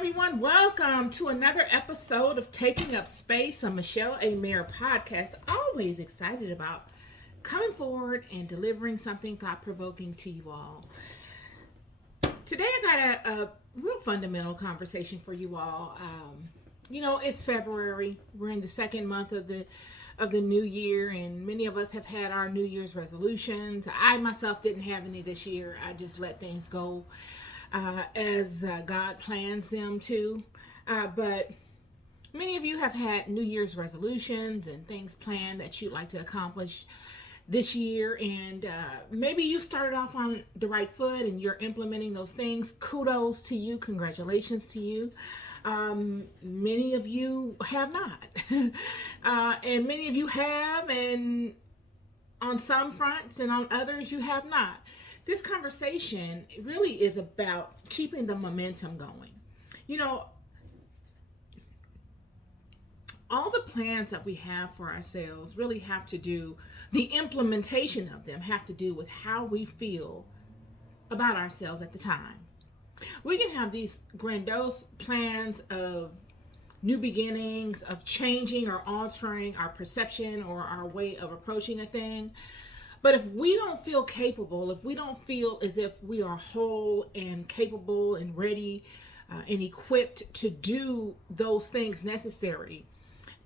everyone. Welcome to another episode of Taking Up Space on Michelle A. Mayer podcast. Always excited about coming forward and delivering something thought-provoking to you all. Today I got a real fundamental conversation for you all. It's February. We're in the second month of the new year, and many of us have had our New Year's resolutions. I myself didn't have any this year. I just let things go as God plans them to. But many of you have had New Year's resolutions and things planned that you'd like to accomplish this year. And maybe you started off on the right foot and you're implementing those things. Kudos to you. Congratulations to you. Many of you have not. And many of you have, and on some fronts and on others you have not. This conversation really is about keeping the momentum going. All the plans that we have for ourselves really have to do, the implementation of them have to do with how we feel about ourselves at the time. We can have these grandiose plans of new beginnings, of changing or altering our perception or our way of approaching a thing. But if we don't feel capable, if we don't feel as if we are whole and capable and ready and equipped to do those things necessary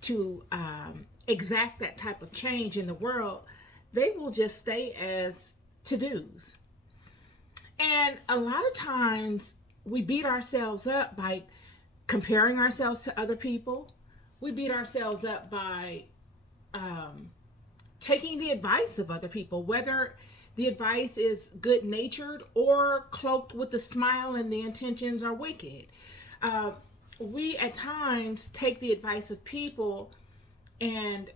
to exact that type of change in the world, they will just stay as to-dos. And a lot of times we beat ourselves up by comparing ourselves to other people. We beat ourselves up by taking the advice of other people, whether the advice is good-natured or cloaked with a smile and the intentions are wicked. We at times take the advice of people and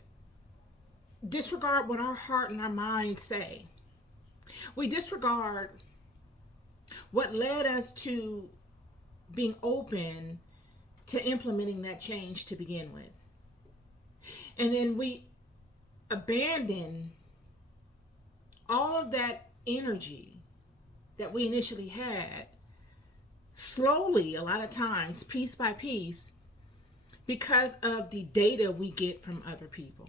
disregard what our heart and our mind say. We disregard what led us to being open to implementing that change to begin with. And then we abandon all of that energy that we initially had, slowly, a lot of times, piece by piece, because of the data we get from other people.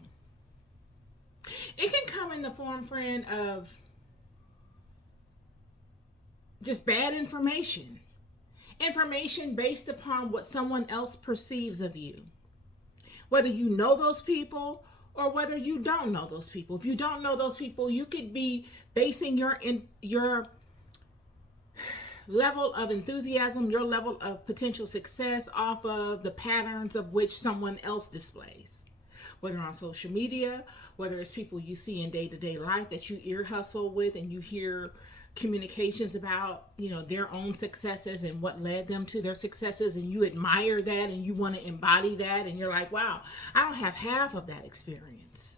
It can come in the form, friend, of just bad information based upon what someone else perceives of you, whether you know those people or whether you don't know those people. If you don't know those people, you could be basing your level of enthusiasm, your level of potential success off of the patterns of which someone else displays, whether on social media, whether it's people you see in day-to-day life that you ear hustle with and you hear communications about, their own successes and what led them to their successes, and you admire that and you want to embody that, and you're like, wow, I don't have half of that experience.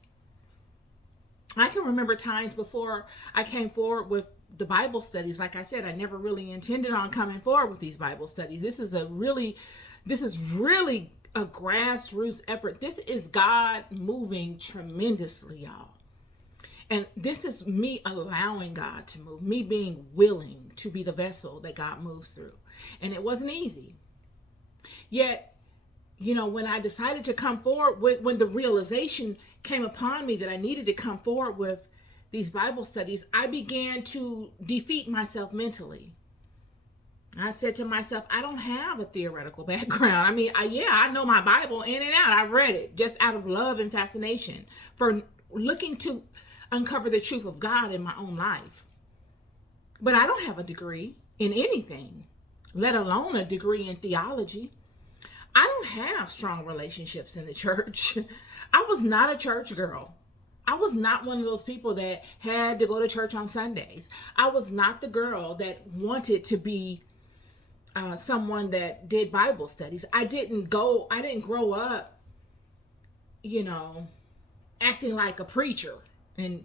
I can remember times before I came forward with the Bible studies. Like I said, I never really intended on coming forward with these Bible studies. This is really a grassroots effort. This is God moving tremendously, y'all. And this is me allowing God to move, me being willing to be the vessel that God moves through. And it wasn't easy. Yet, when I decided to come forward when the realization came upon me that I needed to come forward with these Bible studies, I began to defeat myself mentally. I said to myself, I don't have a theoretical background. I mean, I know my Bible in and out. I've read it just out of love and fascination for looking to uncover the truth of God in my own life. But I don't have a degree in anything, let alone a degree in theology. I don't have strong relationships in the church. I was not a church girl. I was not one of those people that had to go to church on Sundays. I was not the girl that wanted to be someone that did Bible studies. I didn't grow up, acting like a preacher and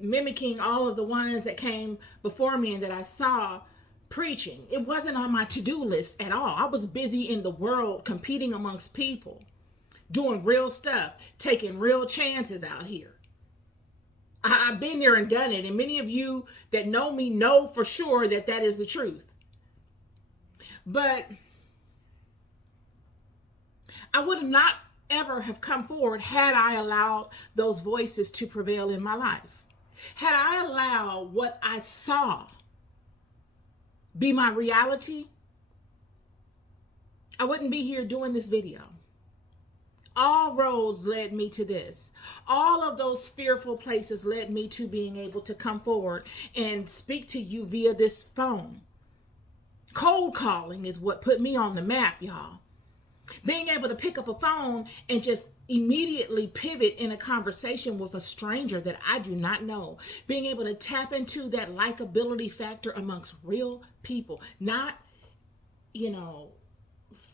mimicking all of the ones that came before me and that I saw preaching. It wasn't on my to-do list at all. I was busy in the world competing amongst people, doing real stuff, taking real chances out here. I've been there and done it, and many of you that know me know for sure that is the truth. But I would not ever have come forward had I allowed those voices to prevail in my life. Had I allowed what I saw be my reality, I wouldn't be here doing this video. All roads led me to this. All of those fearful places led me to being able to come forward and speak to you via this phone. Cold calling is what put me on the map, y'all. Being able to pick up a phone and just immediately pivot in a conversation with a stranger that I do not know. Being able to tap into that likability factor amongst real people. Not,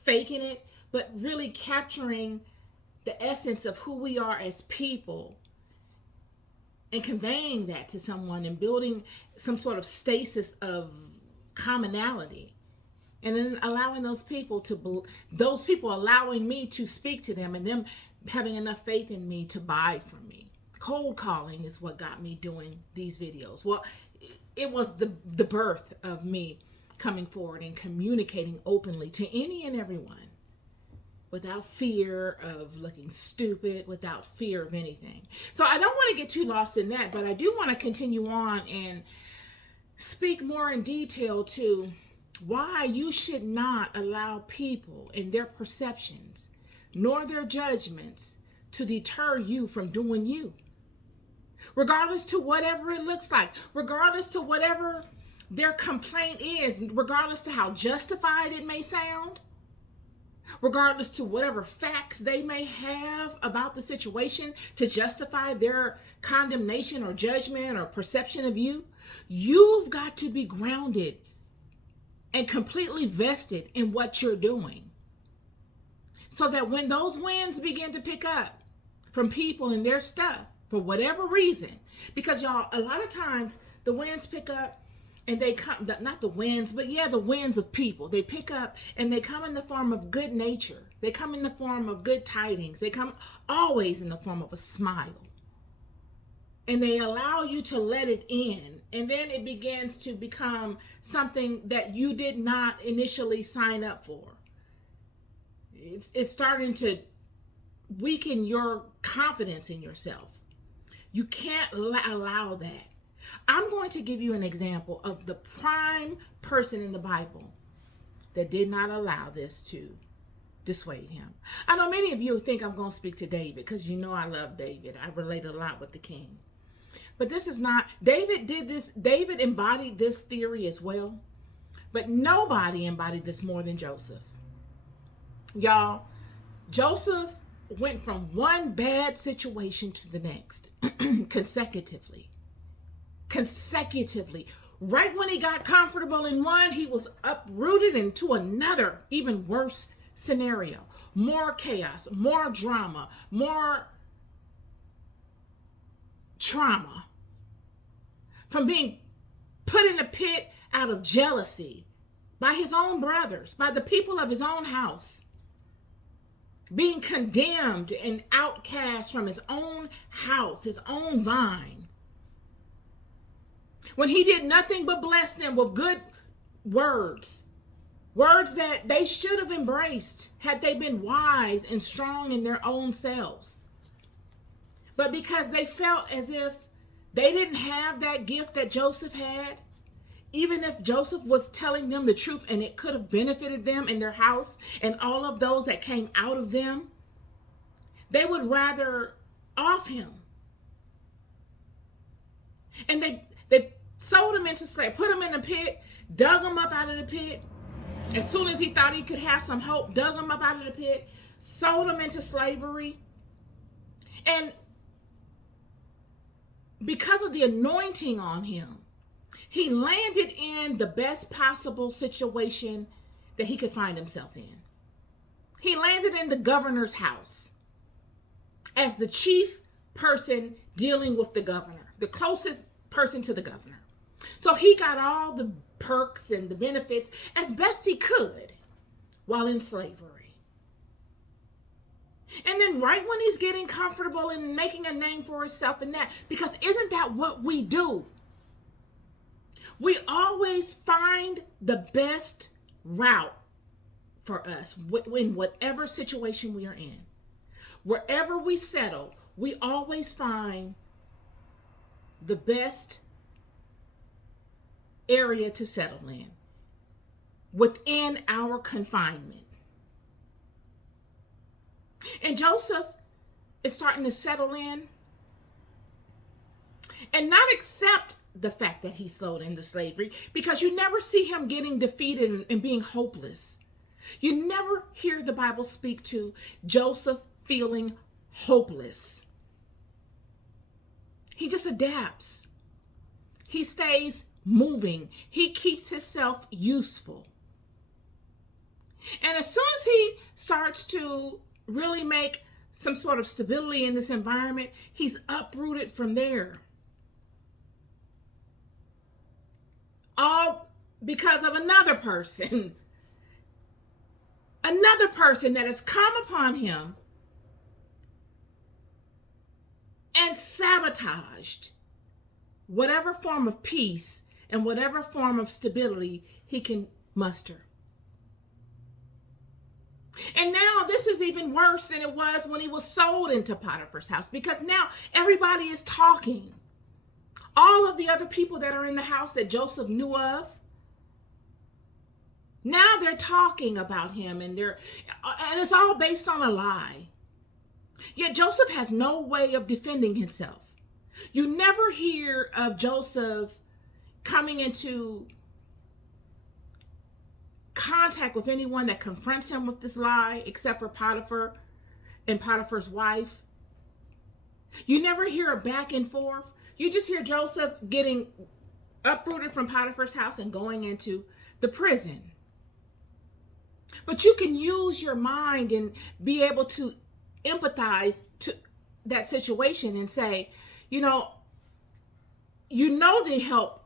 faking it, but really capturing the essence of who we are as people and conveying that to someone and building some sort of stasis of commonality. And then allowing those people allowing me to speak to them and them having enough faith in me to buy from me. Cold calling is what got me doing these videos. Well, it was the birth of me coming forward and communicating openly to any and everyone without fear of looking stupid, without fear of anything. So I don't want to get too lost in that, but I do want to continue on and speak more in detail to why you should not allow people and their perceptions nor their judgments to deter you from doing you. Regardless to whatever it looks like, regardless to whatever their complaint is, regardless to how justified it may sound, regardless to whatever facts they may have about the situation to justify their condemnation or judgment or perception of you, you've got to be grounded and completely vested in what you're doing. So that when those winds begin to pick up from people and their stuff, for whatever reason, because y'all, a lot of times the winds pick up and they come, not the winds, but yeah, the winds of people. They pick up and they come in the form of good nature. They come in the form of good tidings. They come always in the form of a smile. And they allow you to let it in. And then it begins to become something that you did not initially sign up for. It's starting to weaken your confidence in yourself. You can't allow that. I'm going to give you an example of the prime person in the Bible that did not allow this to dissuade him. I know many of you think I'm going to speak to David because you know I love David. I relate a lot with the king. But this is not, David did this, David embodied this theory as well, but nobody embodied this more than Joseph. Y'all, Joseph went from one bad situation to the next consecutively. Right when he got comfortable in one, he was uprooted into another, even worse scenario. More chaos, more drama, more trauma. From being put in a pit out of jealousy by his own brothers, by the people of his own house. Being condemned and outcast from his own house, his own vine. When he did nothing but bless them with good words. Words that they should have embraced had they been wise and strong in their own selves. But because they felt as if they didn't have that gift that Joseph had, even if Joseph was telling them the truth and it could have benefited them in their house and all of those that came out of them, they would rather off him. And they sold him into slavery, put him in the pit, dug him up out of the pit. As soon as he thought he could have some hope, dug him up out of the pit, sold him into slavery. And because of the anointing on him, he landed in the best possible situation that he could find himself in. He landed in the governor's house as the chief person dealing with the governor, the closest person to the governor. So he got all the perks and the benefits as best he could while in slavery. And then right when he's getting comfortable and making a name for himself in that, because isn't that what we do? We always find the best route for us in whatever situation we are in. Wherever we settle, we always find the best area to settle in within our confinement. And Joseph is starting to settle in and not accept the fact that he's sold into slavery, because you never see him getting defeated and being hopeless. You never hear the Bible speak to Joseph feeling hopeless. He just adapts. He stays moving. He keeps himself useful. And as soon as he starts to really make some sort of stability in this environment, he's uprooted from there. All because of another person. Another person that has come upon him and sabotaged whatever form of peace and whatever form of stability he can muster. And now this is even worse than it was when he was sold into Potiphar's house, because now everybody is talking. All of the other people that are in the house that Joseph knew of, now they're talking about him, and it's all based on a lie. Yet Joseph has no way of defending himself. You never hear of Joseph coming into contact with anyone that confronts him with this lie, except for Potiphar and Potiphar's wife. You never hear a back and forth. You just hear Joseph getting uprooted from Potiphar's house and going into the prison. But you can use your mind and be able to empathize to that situation and say, you know the help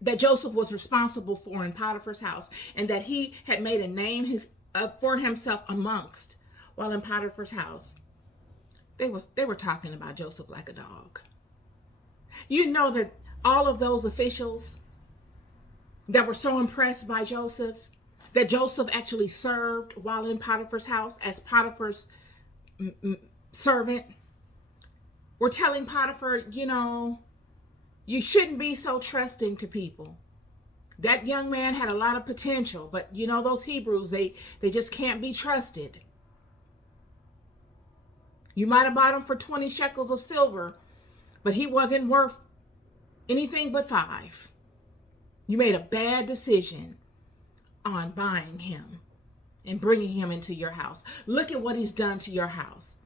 that Joseph was responsible for in Potiphar's house, and that he had made a name for himself amongst while in Potiphar's house. They were talking about Joseph like a dog. You know that all of those officials that were so impressed by Joseph, that Joseph actually served while in Potiphar's house as Potiphar's servant, were telling Potiphar, you shouldn't be so trusting to people. That young man had a lot of potential, but those Hebrews, they just can't be trusted. You might have bought him for 20 shekels of silver, but he wasn't worth anything but 5. You made a bad decision on buying him and bringing him into your house. Look at what he's done to your house.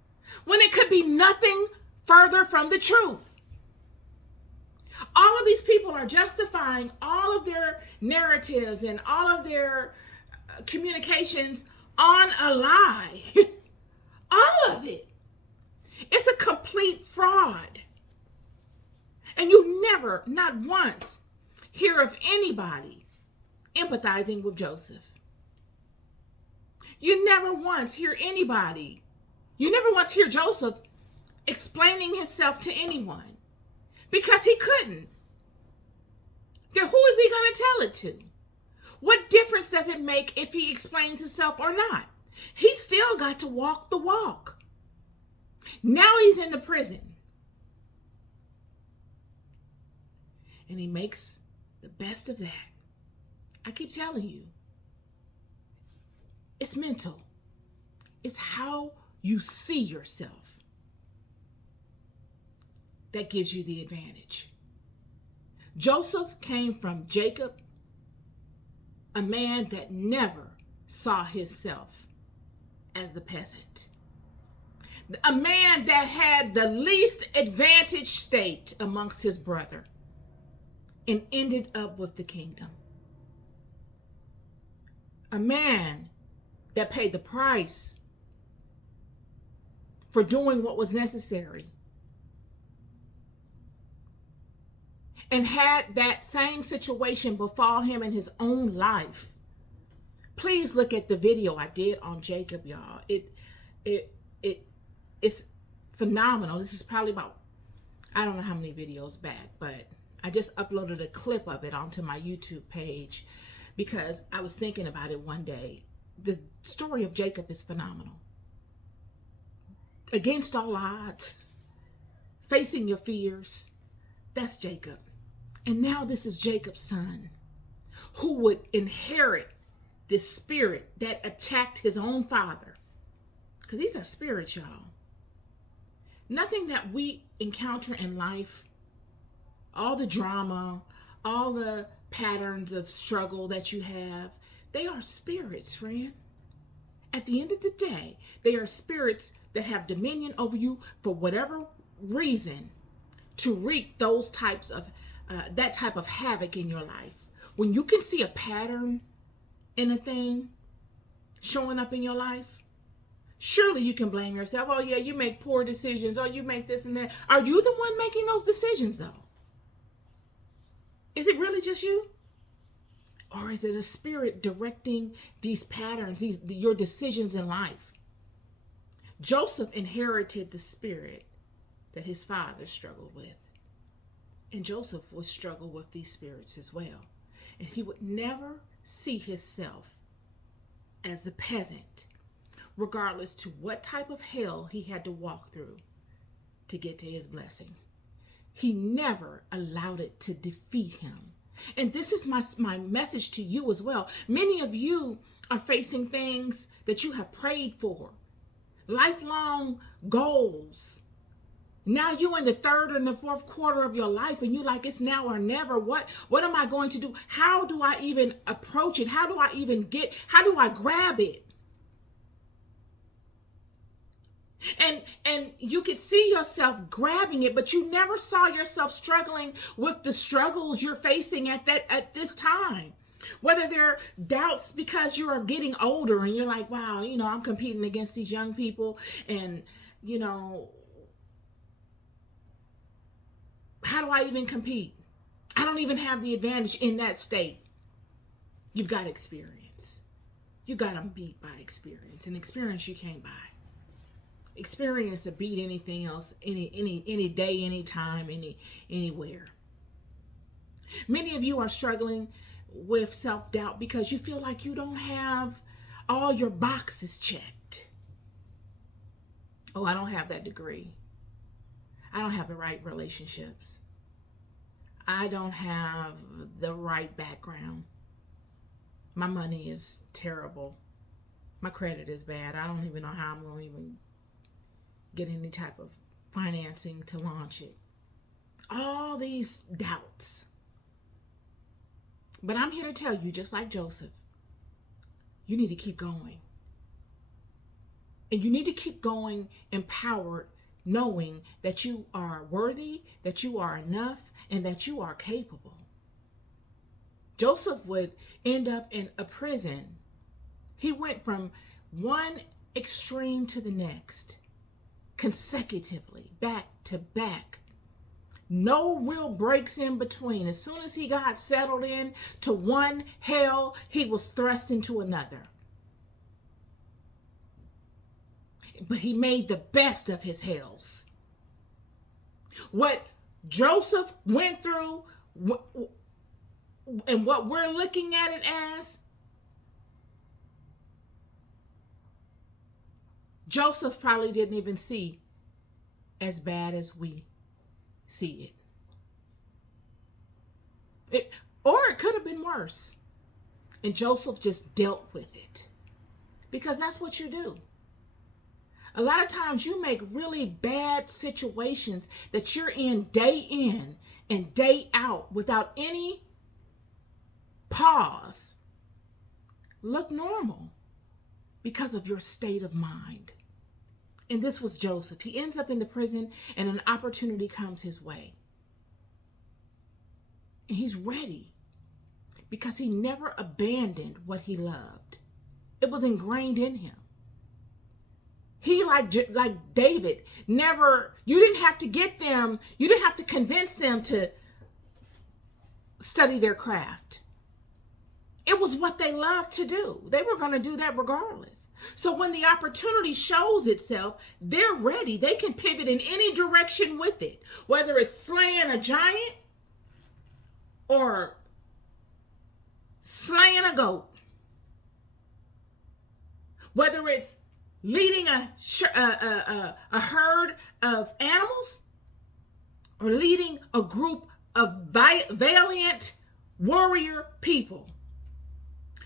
When it could be nothing further from the truth. All of these people are justifying all of their narratives and all of their communications on a lie. All of it. It's a complete fraud. And you never, not once, hear of anybody empathizing with Joseph. You never once hear Joseph explaining himself to anyone, because he couldn't. Then who is he going to tell it to? What difference does it make if he explains himself or not? He still got to walk the walk. Now he's in the prison. And he makes the best of that. I keep telling you, it's mental. It's how you see yourself that gives you the advantage. Joseph came from Jacob, a man that never saw himself as the peasant. A man that had the least advantaged state amongst his brother, and ended up with the kingdom. A man that paid the price for doing what was necessary, and had that same situation befall him in his own life. Please look at the video I did on Jacob, y'all. It's phenomenal. This is probably about, I don't know how many videos back, but I just uploaded a clip of it onto my YouTube page because I was thinking about it one day. The story of Jacob is phenomenal. Against all odds, facing your fears, that's Jacob. And now this is Jacob's son, who would inherit this spirit that attacked his own father. Because these are spirits, y'all. Nothing that we encounter in life, all the drama, all the patterns of struggle that you have, they are spirits, friend. At the end of the day, they are spirits that have dominion over you for whatever reason to wreak those types of that type of havoc in your life. When you can see a pattern in a thing showing up in your life, surely you can blame yourself. Oh yeah, you make poor decisions. Oh, you make this and that. Are you the one making those decisions though? Is it really just you? Or is it a spirit directing these patterns, your decisions in life? Joseph inherited the spirit that his father struggled with. And Joseph would struggle with these spirits as well. And he would never see himself as a peasant, regardless to what type of hell he had to walk through to get to his blessing. He never allowed it to defeat him. And this is my message to you as well. Many of you are facing things that you have prayed for, lifelong goals. Now you're in the third and the fourth quarter of your life and you're like, it's now or never. What am I going to do? How do I even approach it? How do I grab it? And you could see yourself grabbing it, but you never saw yourself struggling with the struggles you're facing at this time. Whether they're doubts because you are getting older and you're like, wow, I'm competing against these young people and, how do I even compete? I don't even have the advantage in that state. You've got experience. You got them beat by experience, and experience you can't buy. Experience to beat anything else, any day, any time, anywhere. Many of you are struggling with self-doubt because you feel like you don't have all your boxes checked. Oh, I don't have that degree. I don't have the right relationships. I don't have the right background. My money is terrible. My credit is bad. I don't even know how I'm going to even get any type of financing to launch it. All these doubts. But I'm here to tell you, just like Joseph, you need to keep going. And you need to keep going empowered, knowing that you are worthy, that you are enough, and that you are capable. Joseph would end up in a prison. He went from one extreme to the next, consecutively, back to back. No real breaks in between. As soon as he got settled in to one hell, he was thrust into another. But he made the best of his hells. What Joseph went through and what we're looking at it as, Joseph probably didn't even see as bad as we see it. Or it could have been worse. And Joseph just dealt with it. Because that's what you do. A lot of times you make really bad situations that you're in and day out without any pause look normal because of your state of mind. And this was Joseph. He ends up in the prison and an opportunity comes his way. And he's ready because he never abandoned what he loved. It was ingrained in him. He, like David, you didn't have to convince them to study their craft. It was what they loved to do. They were going to do that regardless. So when the opportunity shows itself, they're ready. They can pivot in any direction with it, whether it's slaying a giant or slaying a goat. whether it's leading a herd of animals or leading a group of valiant warrior people.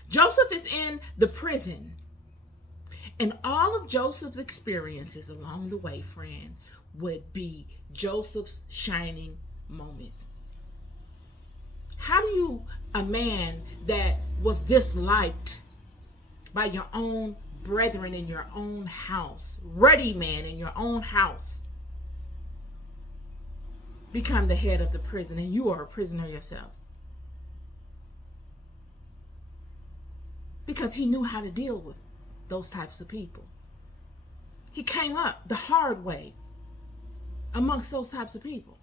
Joseph is in the prison, and all of Joseph's experiences along the way, friend, would be Joseph's shining moment. How do you, a man that was disliked by your own brethren in your own house, ready man in your own house, become the head of the prison and you are a prisoner yourself? Because he knew how to deal with those types of people. He came up the hard way amongst those types of people.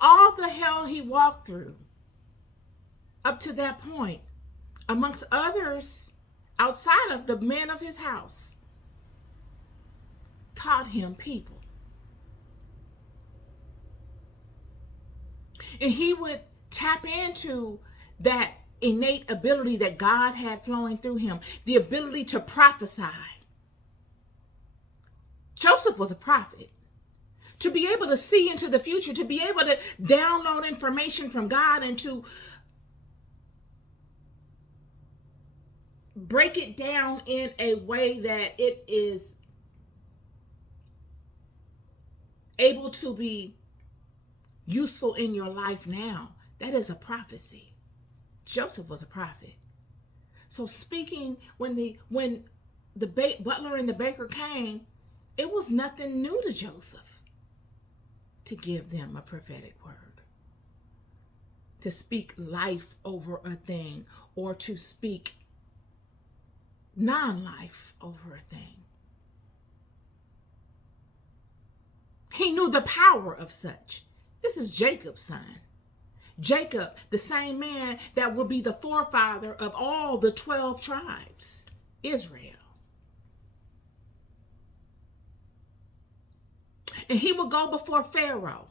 All the hell he walked through up to that point, amongst others outside of the men of his house, taught him people. And he would tap into that innate ability that God had flowing through him, the ability to prophesy. Joseph was a prophet. To be able to see into the future, to be able to download information from God and to break it down in a way that it is able to be useful in your life now. That is a prophecy. Joseph was a prophet. So speaking, when the butler and the baker came, it was nothing new to Joseph to give them a prophetic word, to speak life over a thing, or to speak non-life over a thing. He knew the power of such. This is Jacob's son. Jacob, the same man that will be the forefather of all the 12 tribes, Israel. And he would go before Pharaoh.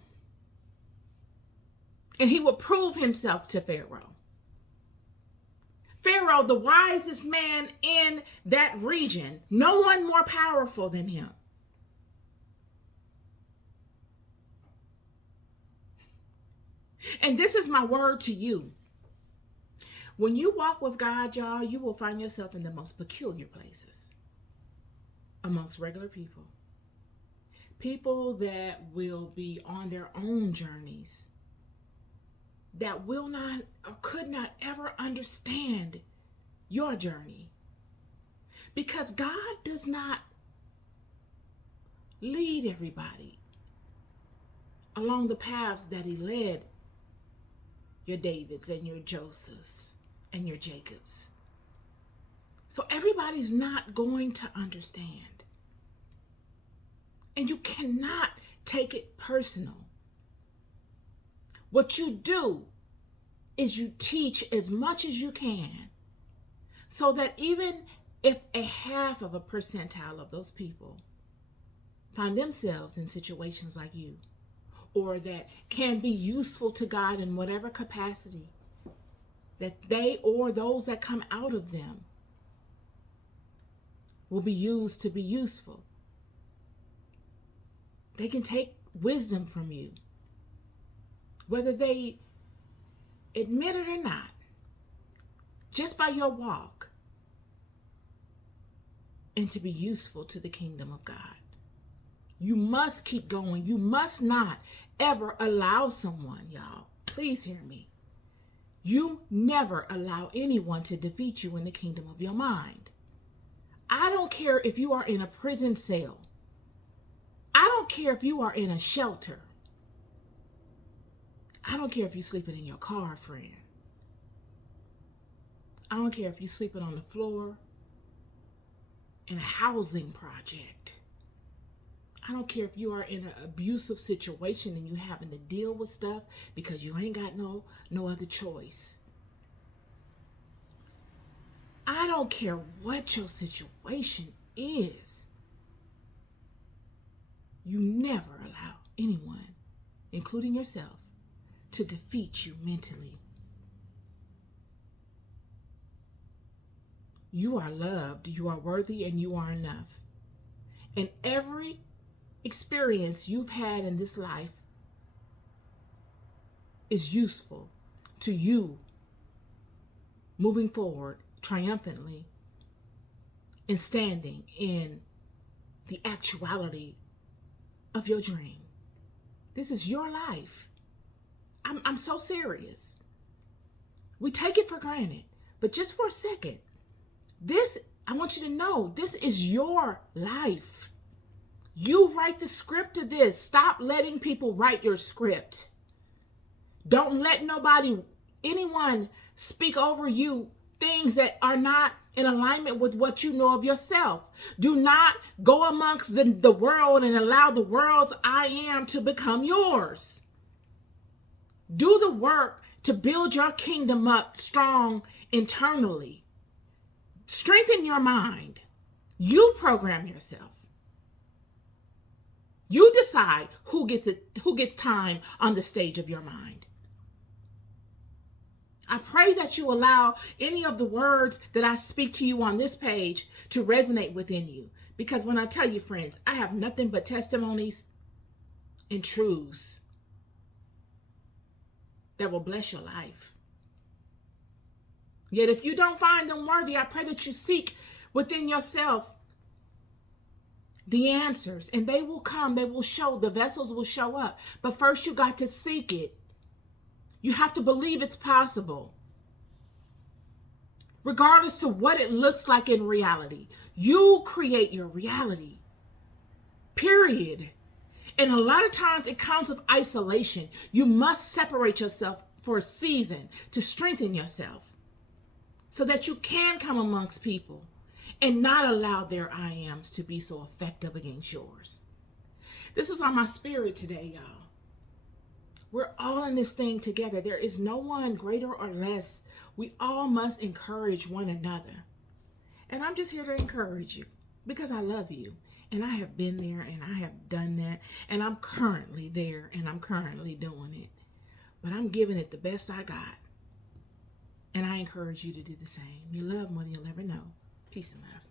And he would prove himself to Pharaoh. Pharaoh, the wisest man in that region, no one more powerful than him. And this is my word to you. When you walk with God, y'all, you will find yourself in the most peculiar places amongst regular people. People that will be on their own journeys, that will not or could not ever understand your journey. Because God does not lead everybody along the paths that he led your Davids and your Josephs and your Jacobs. So everybody's not going to understand. And you cannot take it personal. What you do is you teach as much as you can, so that even if a half of a percentile of those people find themselves in situations like you, or that can be useful to God in whatever capacity, that they or those that come out of them will be used to be useful. They can take wisdom from you, whether they admit it or not, just by your walk, and to be useful to the kingdom of God. You must keep going. You must not ever allow someone, y'all, please hear me. You never allow anyone to defeat you in the kingdom of your mind. I don't care if you are in a prison cell. I don't care if you are in a shelter. I don't care if you're sleeping in your car, friend. I don't care if you're sleeping on the floor in a housing project. I don't care if you are in an abusive situation and you having to deal with stuff because you ain't got no other choice. I don't care what your situation is. You never allow anyone, including yourself, to defeat you mentally. You are loved, you are worthy, and you are enough. And every experience you've had in this life is useful to you moving forward triumphantly and standing in the actuality of your dream. This is your life. I'm so serious. We take it for granted, but just for a second, I want you to know, this is your life. You write the script to this. Stop letting people write your script. Don't let anyone speak over you things that are not in alignment with what you know of yourself. Do not go amongst the world and allow the world's I am to become yours. Do the work to build your kingdom up strong internally. Strengthen your mind. You program yourself. You decide who gets time on the stage of your mind. I pray that you allow any of the words that I speak to you on this page to resonate within you. Because when I tell you, friends, I have nothing but testimonies and truths that will bless your life. Yet if you don't find them worthy, I pray that you seek within yourself the answers, and they will come. They will show. The vessels will show up. But first you got to seek it. You have to believe it's possible. Regardless of what it looks like in reality. You create your reality. Period. And a lot of times it comes with isolation. You must separate yourself for a season to strengthen yourself so that you can come amongst people and not allow their I ams to be so effective against yours. This is on my spirit today, y'all. We're all in this thing together. There is no one greater or less. We all must encourage one another. And I'm just here to encourage you because I love you. And I have been there and I have done that. And I'm currently there and I'm currently doing it. But I'm giving it the best I got. And I encourage you to do the same. You love more than you'll ever know. Peace and love.